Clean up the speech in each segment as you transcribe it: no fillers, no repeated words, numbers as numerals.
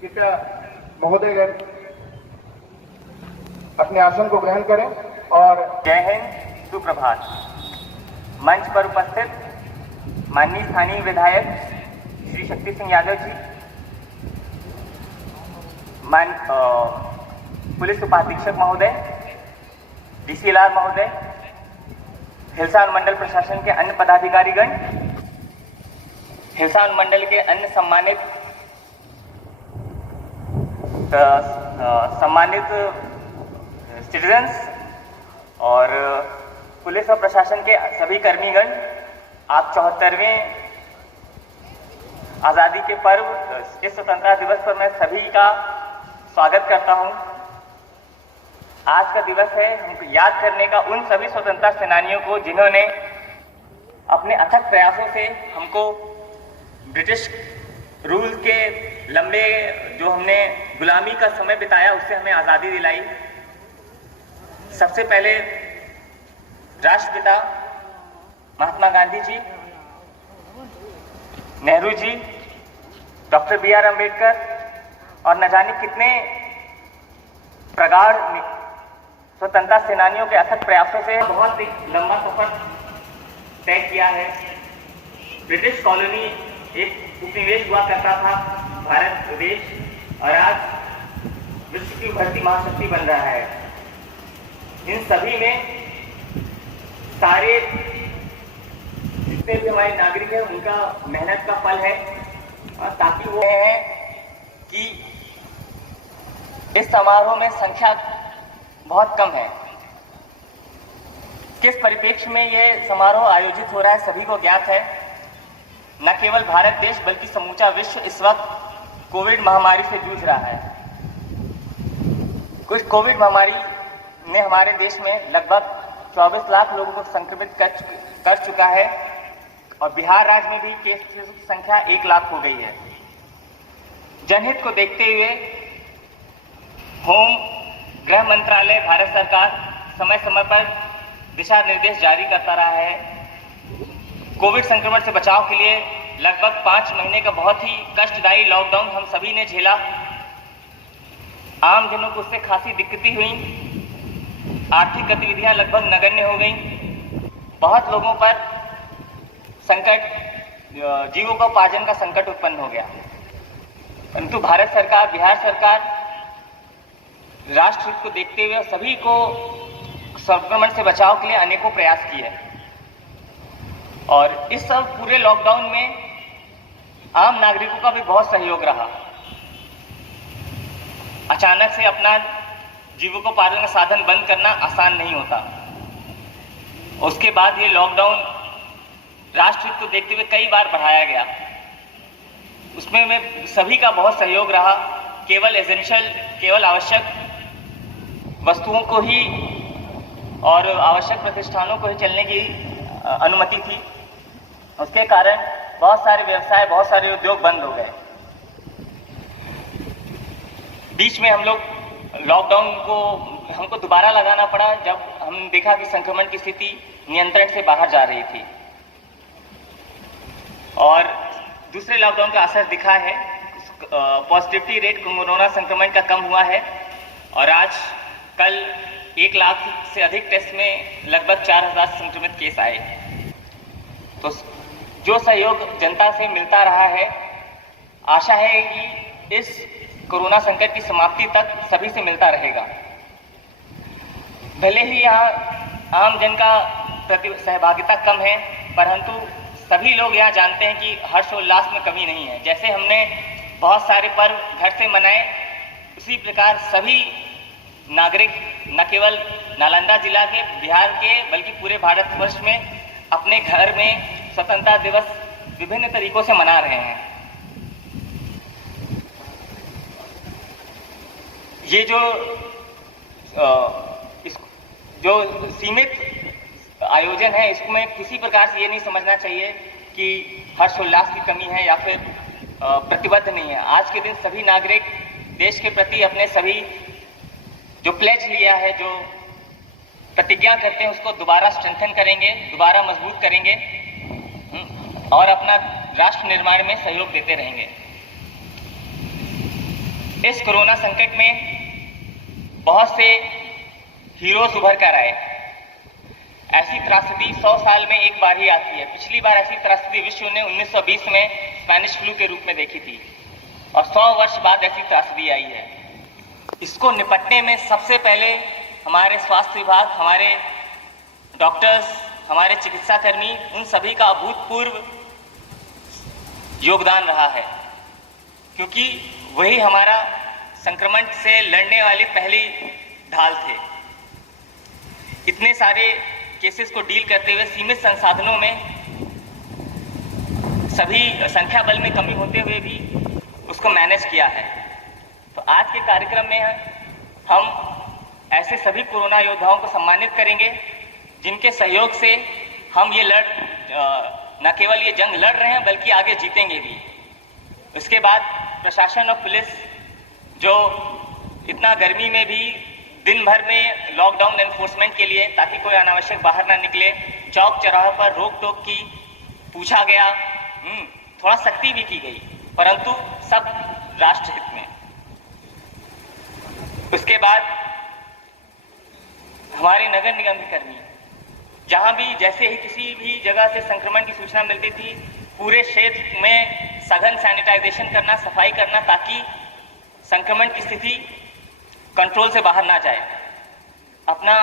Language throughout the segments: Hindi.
कृपया महोदय अपने आसन को ग्रहण करें और जय हिंद, सुप्रभात। मंच पर उपस्थित माननीय स्थानीय विधायक श्री शक्ति सिंह यादव जी, पुलिस उपाधीक्षक महोदय, डीसीएलआर महोदय, हिलसा मंडल प्रशासन के अन्य पदाधिकारीगण, हिलसा मंडल के अन्य सम्मानित सिटीजन्स और पुलिस और प्रशासन के सभी कर्मीगण, आप 74वें आज़ादी के पर्व इस स्वतंत्रता दिवस पर मैं सभी का स्वागत करता हूं। आज का दिवस है हमको याद करने का उन सभी स्वतंत्रता सेनानियों को जिन्होंने अपने अथक प्रयासों से हमको ब्रिटिश रूल के लंबे जो हमने गुलामी का समय बिताया उससे हमें आज़ादी दिलाई। सबसे पहले राष्ट्रपिता Mahatma Gandhi ji, Nehru ji, doctor B are Ambedkar और न जाने कितने प्रगाढ़ स्वतंत्रता सेनानियों के अथक प्रयासों से बहुत ही लंबा सफर तय किया है। ब्रिटिश कॉलोनी एक उपनिवेश हुआ करता था भारत देश, और आज विश्व की उभरती महाशक्ति बन रहा है। इन सभी में सारे जितने भी हमारे नागरिक हैं उनका मेहनत का फल है, और ताकि वो है कि इस समारोह में संख्या बहुत कम है। किस परिप्रेक्ष्य में ये समारोह आयोजित हो रहा है सभी को ज्ञात है। न केवल भारत देश बल्कि समूचा विश्व इस वक्त कोविड महामारी से जूझ रहा है। कुछ कोविड महामारी ने हमारे देश में लगभग 24 लाख लोगों को संक्रमित कर चुका है, और बिहार राज्य में भी केस की संख्या 1 लाख हो गई है। जनहित को देखते हुए होम गृह मंत्रालय भारत सरकार समय समय पर दिशा निर्देश जारी करता रहा है। कोविड संक्रमण से बचाव के लिए लगभग 5 महीने का बहुत ही कष्टदायी लॉकडाउन हम सभी ने झेला। आम जनों को उससे खासी दिक्कतें हुई, आर्थिक गतिविधियां लगभग नगण्य हो गई, बहुत लोगों पर संकट, जीविकोपार्जन का संकट उत्पन्न हो गया। परंतु भारत सरकार, बिहार सरकार राष्ट्र हित को देखते हुए सभी को संक्रमण से बचाव के लिए अनेकों प्रयास किए, और इस सब पूरे लॉकडाउन में आम नागरिकों का भी बहुत सहयोग रहा। अचानक से अपना जीविकोपार्जन का साधन बंद करना आसान नहीं होता। उसके बाद ये लॉकडाउन राष्ट्र हित को देखते हुए कई बार बढ़ाया गया, उसमें में सभी का बहुत सहयोग रहा। केवल एसेंशियल, केवल आवश्यक वस्तुओं को ही और आवश्यक प्रतिष्ठानों को ही चलने की अनुमति थी। उसके कारण बहुत सारे व्यवसाय, बहुत सारे उद्योग बंद हो गए। बीच में हम लोग लॉकडाउन को हमको दोबारा लगाना पड़ा जब हम देखा कि संक्रमण की स्थिति नियंत्रण से बाहर जा रही थी, और दूसरे लॉकडाउन का असर दिखा है। पॉजिटिविटी रेट कोरोना संक्रमण का कम हुआ है, और आज कल 1 लाख से अधिक टेस्ट में लगभग 4000 संक्रमित केस आए। तो जो सहयोग जनता से मिलता रहा है, आशा है कि इस कोरोना संकट की समाप्ति तक सभी से मिलता रहेगा। भले ही यहाँ आम जन का सहभागिता कम है, परंतु सभी लोग यहाँ जानते हैं कि हर्षोल्लास में कमी नहीं है। जैसे हमने बहुत सारे पर्व घर से मनाए, उसी प्रकार सभी नागरिक न केवल नालंदा जिला के, बिहार के, बल्कि पूरे भारतवर्ष में अपने घर में स्वतंत्रता दिवस विभिन्न तरीकों से मना रहे हैं। ये जो सीमित आयोजन है, इसमें किसी प्रकार से ये नहीं समझना चाहिए कि हर्षोल्लास की कमी है या फिर प्रतिबद्ध नहीं है। आज के दिन सभी नागरिक देश के प्रति अपने सभी जो प्लेज लिया है, जो प्रतिज्ञा करते हैं, उसको दोबारा स्ट्रेंथन करेंगे, दोबारा मजबूत करेंगे और अपना राष्ट्र निर्माण में सहयोग देते रहेंगे। इस कोरोना संकट में बहुत से हीरोज उभर कर आए। ऐसी त्रासदी 100 साल में एक बार ही आती है। पिछली बार ऐसी त्रासदी विश्व ने 1920 में स्पेनिश फ्लू के रूप में देखी थी और 100 वर्ष बाद ऐसी त्रासदी आई है। इसको निपटने में सबसे पहले हमारे स्वास्थ्य विभाग, हमारे डॉक्टर्स, हमारे चिकित्साकर्मी, उन सभी का अभूतपूर्व योगदान रहा है, क्योंकि वही हमारा संक्रमण से लड़ने वाली पहली ढाल थे। इतने सारे केसेस को डील करते हुए सीमित संसाधनों में सभी संख्या बल में कमी होते हुए भी उसको मैनेज किया है। तो आज के कार्यक्रम में हम ऐसे सभी कोरोना योद्धाओं को सम्मानित करेंगे जिनके सहयोग से हम ये न केवल ये जंग लड़ रहे हैं बल्कि आगे जीतेंगे भी। उसके बाद प्रशासन और पुलिस जो इतना गर्मी में भी दिन भर में लॉकडाउन एनफोर्समेंट के लिए, ताकि कोई अनावश्यक बाहर ना निकले, चौक चौराहे पर रोक टोक की, पूछा गया, थोड़ा सख्ती भी की गई, परंतु सब राष्ट्रहित में। उसके बाद हमारे नगर निगम के कर्मी, जहां भी जैसे ही किसी भी जगह से संक्रमण की सूचना मिलती थी, पूरे क्षेत्र में सघन सैनिटाइजेशन करना, सफाई करना, ताकि संक्रमण की स्थिति कंट्रोल से बाहर ना जाए। अपना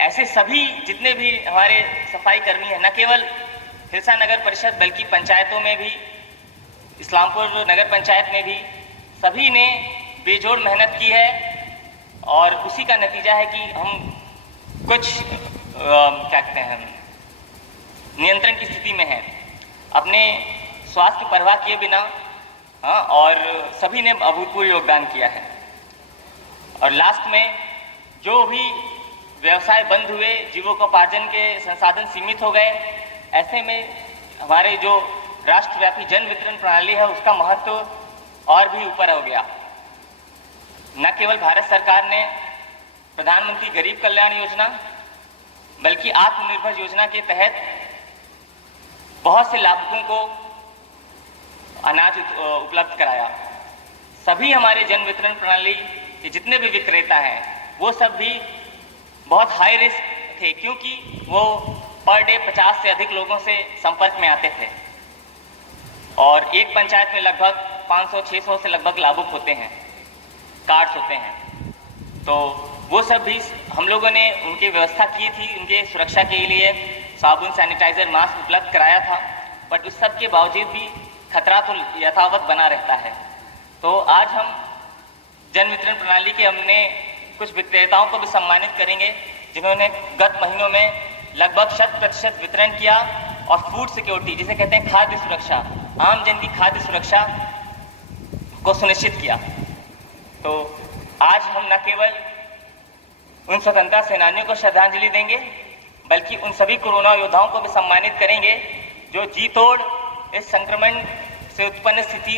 ऐसे सभी जितने भी हमारे सफाई कर्मी हैं, न केवल हिलसा नगर परिषद बल्कि पंचायतों में भी, इस्लामपुर नगर पंचायत में भी सभी ने बेजोड़ मेहनत की है और उसी का नतीजा है कि हम कुछ क्या कहते हैं, नियंत्रण की स्थिति में हैं। अपने स्वास्थ्य की परवाह किए बिना और सभी ने अभूतपूर्व योगदान किया है। और लास्ट में जो भी व्यवसाय बंद हुए, जीविकोपार्जन के संसाधन सीमित हो गए, ऐसे में हमारे जो राष्ट्रव्यापी जन वितरण प्रणाली है उसका महत्व और भी ऊपर हो गया। न केवल भारत सरकार ने प्रधानमंत्री गरीब कल्याण योजना बल्कि आत्मनिर्भर योजना के तहत बहुत से लाभुकों को अनाज उपलब्ध कराया। सभी हमारे जन वितरण प्रणाली के जितने भी विक्रेता हैं वो सब भी बहुत हाई रिस्क थे, क्योंकि वो पर डे 50 से अधिक लोगों से संपर्क में आते थे और एक पंचायत में लगभग 500-600 से लगभग लाभुक होते हैं, कार्ड्स होते हैं। तो वो सब भी हम लोगों ने उनकी व्यवस्था की थी, उनके सुरक्षा के लिए साबुन, सैनिटाइजर, मास्क उपलब्ध कराया था, बट उस सब के बावजूद भी खतरा तो यथावत बना रहता है। तो आज हम जन वितरण प्रणाली के हमने कुछ विक्रेताओं को भी सम्मानित करेंगे जिन्होंने गत महीनों में लगभग 100% वितरण किया और फूड सिक्योरिटी, जिसे कहते हैं खाद्य सुरक्षा, आम जन की खाद्य सुरक्षा को सुनिश्चित किया। तो आज हम न केवल उन स्वतंत्रता सेनानियों को श्रद्धांजलि देंगे बल्कि उन सभी कोरोना योद्धाओं को भी सम्मानित करेंगे जो जी तोड़ इस संक्रमण से उत्पन्न स्थिति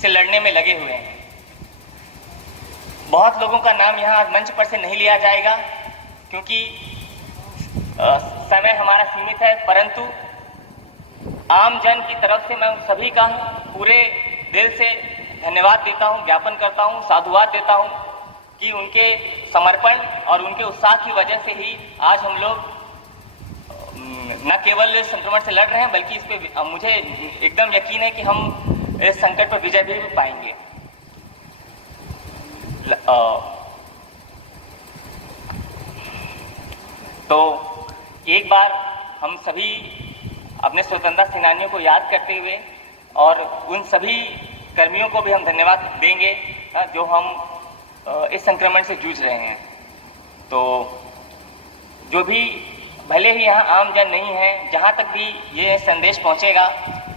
से लड़ने में लगे हुए हैं। बहुत लोगों का नाम यहाँ मंच पर से नहीं लिया जाएगा क्योंकि समय हमारा सीमित है, परंतु आम जन की तरफ से मैं उन सभी का पूरे दिल से धन्यवाद देता हूँ, ज्ञापन करता हूँ, साधुवाद देता हूँ कि उनके समर्पण और उनके उत्साह की वजह से ही आज हम लोग न केवल इस संक्रमण से लड़ रहे हैं बल्कि इस पे मुझे एकदम यकीन है कि हम इस संकट पर विजय भी पाएंगे। तो एक बार हम सभी अपने स्वतंत्रता सेनानियों को याद करते हुए और उन सभी कर्मियों को भी हम धन्यवाद देंगे जो हम इस संक्रमण से जूझ रहे हैं। तो जो भी भले ही यहाँ आम जन नहीं है, जहाँ तक भी ये संदेश पहुँचेगा,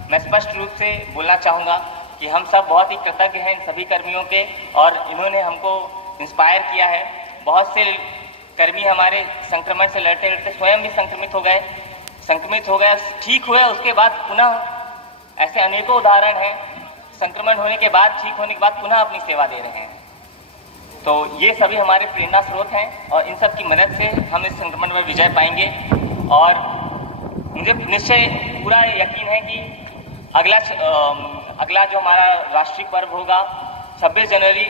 मैं स्पष्ट रूप से बोलना चाहूँगा कि हम सब बहुत ही कृतज्ञ हैं इन सभी कर्मियों के और इन्होंने हमको इंस्पायर किया है। बहुत से कर्मी हमारे संक्रमण से लड़ते लड़ते स्वयं भी संक्रमित हो गए, ठीक हुए, उसके बाद पुनः ऐसे अनेकों उदाहरण हैं संक्रमण होने के बाद, ठीक होने के बाद पुनः अपनी सेवा दे रहे हैं। तो ये सभी हमारे प्रेरणा स्रोत हैं और इन सब की मदद से हम इस संक्रमण में विजय पाएंगे और मुझे निश्चय पूरा यकीन है कि अगला जो हमारा राष्ट्रीय पर्व होगा 26 जनवरी